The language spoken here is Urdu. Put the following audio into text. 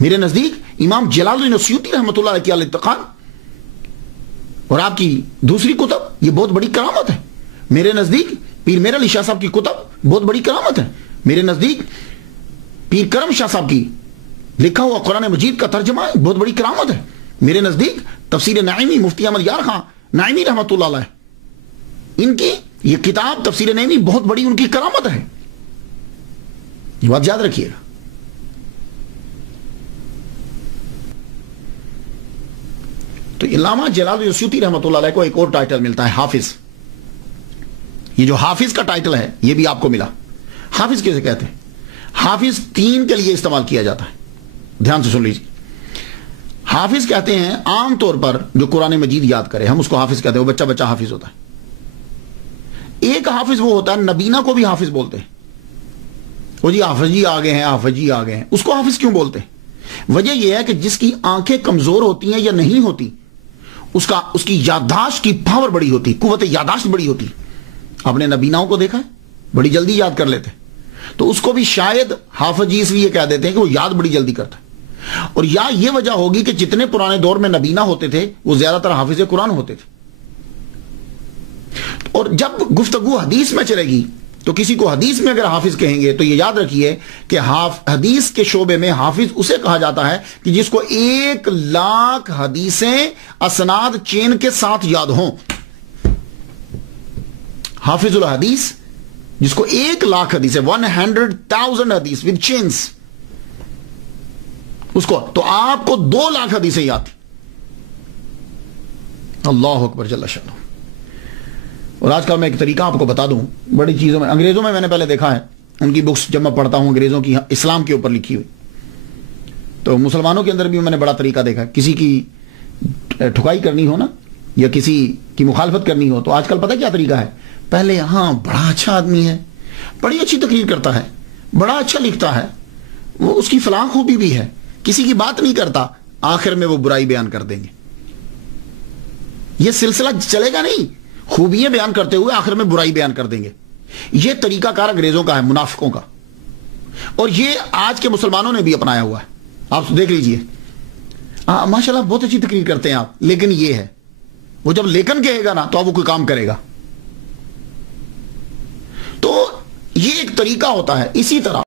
میرے نزدیک امام جلال الدین السیوطی رحمۃ اللہ علیہ کی الاتقان اور آپ کی دوسری کتب یہ بہت بڑی کرامت ہے. میرے نزدیک پیر میر علی شاہ صاحب کی کتب بہت بڑی کرامت ہے. میرے نزدیک پیر کرم شاہ صاحب کی لکھا ہوا قرآن مجید کا ترجمہ بہت بڑی کرامت ہے. میرے نزدیک تفسیر نعیمی مفتی احمد یار خان نعیمی رحمۃ اللہ علیہ ان کی یہ کتاب تفسیر نعیمی بہت بڑی ان کی کرامت ہے. یہ بات یاد رکھیے گا. تو علامہ جلال الدین السیوطی رحمۃ اللہ علیہ کو ایک اور ٹائٹل ملتا ہے حافظ. یہ جو حافظ کا ٹائٹل ہے یہ بھی آپ کو ملا. حافظ کیسے کہتے ہیں؟ حافظ 3 کے لیے استعمال کیا جاتا ہے. دھیان سے سن لیجیے. حافظ کہتے ہیں عام طور پر جو قرآن مجید یاد کرے ہم اس کو حافظ کہتے ہیں. وہ بچہ حافظ ہوتا ہے. ایک حافظ وہ ہوتا ہے نبینا کو بھی حافظ بولتے ہیں. وہ جی حافظ جی آ گئے ہیں، حافظ جی آ گئے ہیں. اس کو حافظ کیوں بولتے ہیں؟ وجہ یہ ہے کہ جس کی آنکھیں کمزور ہوتی ہیں یا نہیں ہوتی اس کی یادداشت کی پاور بڑی ہوتی، قوت یادداشت بڑی ہوتی. آپ نے نبیناؤں کو دیکھا ہے بڑی جلدی یاد کر لیتے. تو اس کو بھی شاید حافظ جی اس لیے کہہ دیتے ہیں کہ وہ یاد بڑی جلدی کرتا ہے. اور یا یہ وجہ ہوگی کہ جتنے پرانے دور میں نبینا ہوتے تھے وہ زیادہ تر حافظ قرآن ہوتے تھے. اور جب گفتگو حدیث میں چلے گی تو کسی کو حدیث میں اگر حافظ کہیں گے تو یہ یاد رکھیے کہ حدیث کے شعبے میں حافظ اسے کہا جاتا ہے کہ جس کو 1,00,000 حدیثیں اسناد چین کے ساتھ یاد ہوں. حافظ الحدیث جس کو 1,00,000 حدیثیں 100,000 حدیث ود چینز اس کو. تو آپ کو 2,00,000 حدیثیں یاد تھی. اللہ اکبر جل شانہ. اور آج کل میں ایک طریقہ آپ کو بتا دوں بڑی چیزوں میں. انگریزوں میں نے پہلے دیکھا ہے ان کی بکس جب میں پڑھتا ہوں انگریزوں کی اسلام کے اوپر لکھی ہوئی. تو مسلمانوں کے اندر بھی میں نے بڑا طریقہ دیکھا. کسی کی ٹھکائی کرنی ہو نا یا کسی کی مخالفت کرنی ہو تو آج کل پتہ کیا طریقہ ہے؟ پہلے ہاں بڑا اچھا آدمی ہے، بڑی اچھی تقریر کرتا ہے، بڑا اچھا لکھتا ہے، وہ اس کی فلاں خوبی بھی ہے، کسی کی بات نہیں کرتا، آخر میں وہ برائی بیان کر دیں گے. یہ سلسلہ چلے گا نہیں. خوبیاں بیان کرتے ہوئے آخر میں برائی بیان کر دیں گے. یہ طریقہ کار انگریزوں کا ہے، منافقوں کا. اور یہ آج کے مسلمانوں نے بھی اپنایا ہوا ہے. آپ دیکھ لیجئے ماشاءاللہ بہت اچھی تقریر کرتے ہیں آپ، لیکن یہ ہے وہ جب لیکن کہے گا نا تو اب وہ کوئی کام کرے گا. تو یہ ایک طریقہ ہوتا ہے. اسی طرح